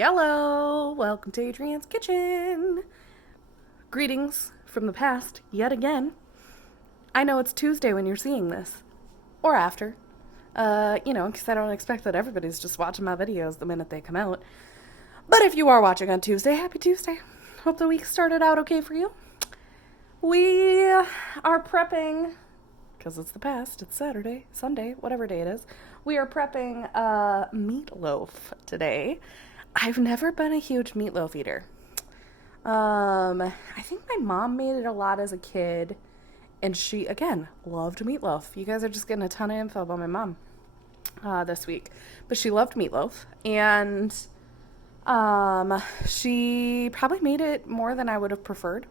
Yellow! Welcome to Adrianne's Kitchen! Greetings from the past, yet again. I know it's Tuesday when you're seeing this. Or after. Because I don't expect that everybody's just watching my videos the minute they come out. But if you are watching on Tuesday, happy Tuesday. Hope the week started out okay for you. We are prepping, because it's the past, it's Saturday, Sunday, whatever day it is. We are prepping meatloaf today. I've never been a huge meatloaf eater. I think my mom made it a lot as a kid, and she, again, loved meatloaf. You guys are just getting a ton of info about my mom this week. But she loved meatloaf, and she probably made it more than I would have preferred,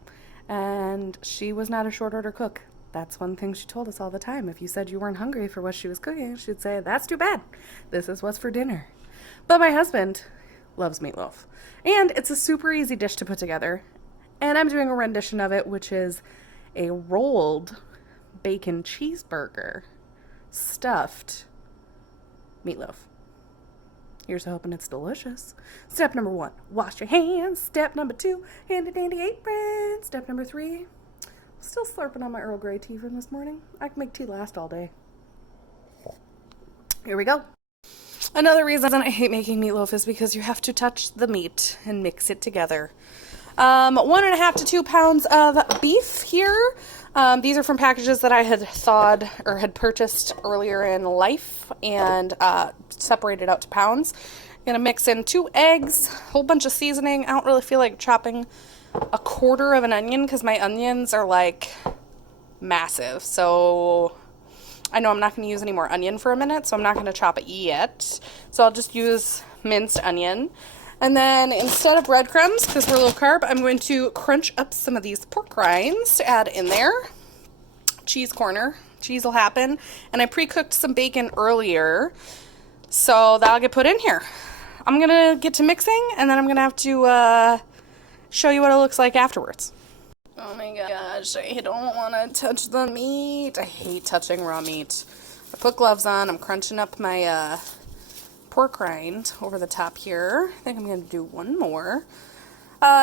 and she was not a short order cook. That's one thing she told us all the time. If you said you weren't hungry for what she was cooking, she'd say, that's too bad. This is what's for dinner. But my husband loves meatloaf. And it's a super easy dish to put together. And I'm doing a rendition of it, which is a rolled bacon cheeseburger stuffed meatloaf. Here's hoping it's delicious. Step number 1, wash your hands. Step number 2, handy dandy apron. Step number 3, still slurping on my Earl Grey tea from this morning. I can make tea last all day. Here we go. Another reason I hate making meatloaf is because you have to touch the meat and mix it together. 1.5 to 2 pounds of beef here. These are from packages that I had thawed or had purchased earlier in life and separated out to pounds. I'm going to mix in 2 eggs, a whole bunch of seasoning. I don't really feel like chopping a quarter of an onion because my onions are like massive. So I know I'm not going to use any more onion for a minute, so I'm not going to chop it yet. So I'll just use minced onion. And then instead of breadcrumbs, because we're low carb, I'm going to crunch up some of these pork rinds to add in there. Cheese corner. Cheese will happen. And I pre-cooked some bacon earlier, so that'll get put in here. I'm going to get to mixing, and then I'm going to have to show you what it looks like afterwards. Oh my gosh, I don't want to touch the meat. I hate touching raw meat. I put gloves on. I'm crunching up my pork rind over the top here. I think I'm going to do one more.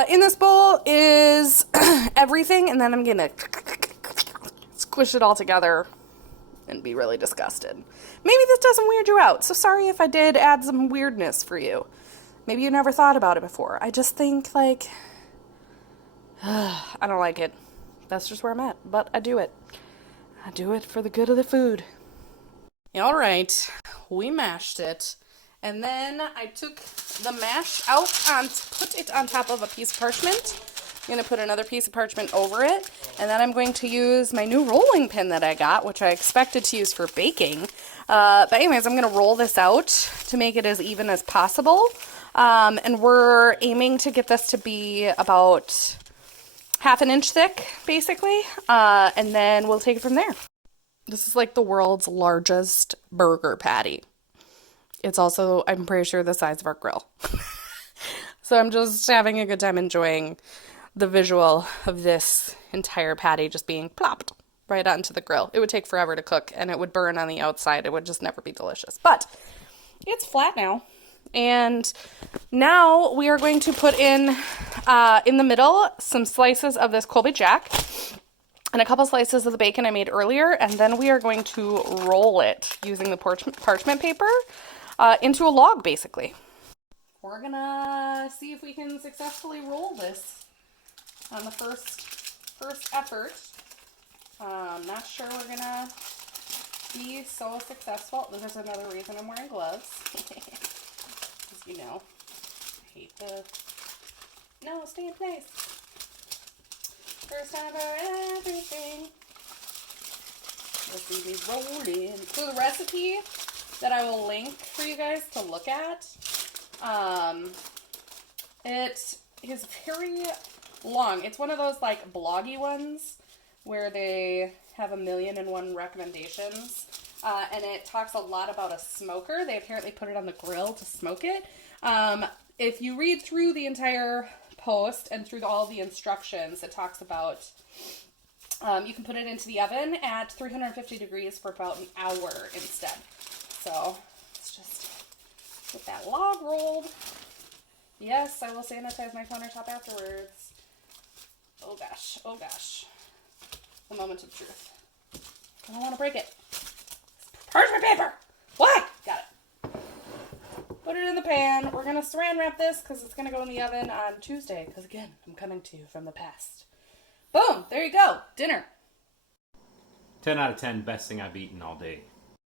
In this bowl is everything, and then I'm going to squish it all together and be really disgusted. Maybe this doesn't weird you out, so sorry if I did add some weirdness for you. Maybe you never thought about it before. I just think, like, I don't like it. That's just where I'm at, but I do it. I do it for the good of the food. All right, we mashed it. And then I took the mash out and put it on top of a piece of parchment. I'm going to put another piece of parchment over it. And then I'm going to use my new rolling pin that I got, which I expected to use for baking. But anyways, I'm going to roll this out to make it as even as possible. And we're aiming to get this to be about 1/2 inch thick, basically. And then we'll take it from there. This is like the world's largest burger patty. It's also, I'm pretty sure, the size of our grill. So I'm just having a good time enjoying the visual of this entire patty just being plopped right onto the grill. It would take forever to cook, and it would burn on the outside. It would just never be delicious. But it's flat now. And now we are going to put in the middle, some slices of this Colby Jack and a couple slices of the bacon I made earlier. And then we are going to roll it using the parchment paper into a log, basically. We're gonna see if we can successfully roll this on the first effort. Not sure we're gonna be so successful. There's another reason I'm wearing gloves. You know, I hate no, stay in place. First time for everything. Let's see me rolling. So the recipe that I will link for you guys to look at, it is very long. It's one of those like bloggy ones where they have 1,000,001 recommendations. And it talks a lot about a smoker. They apparently put it on the grill to smoke it. If you read through the entire post and through all the instructions, it talks about you can put it into the oven at 350 degrees for about an hour instead. So let's just get that log rolled. Yes, I will sanitize my countertop afterwards. Oh gosh, oh gosh. The moment of truth. I don't want to break it. Parchment paper! Why? Got it. Put it in the pan. We're going to saran wrap this because it's going to go in the oven on Tuesday. Because again, I'm coming to you from the past. Boom! There you go. Dinner. 10 out of 10, best thing I've eaten all day.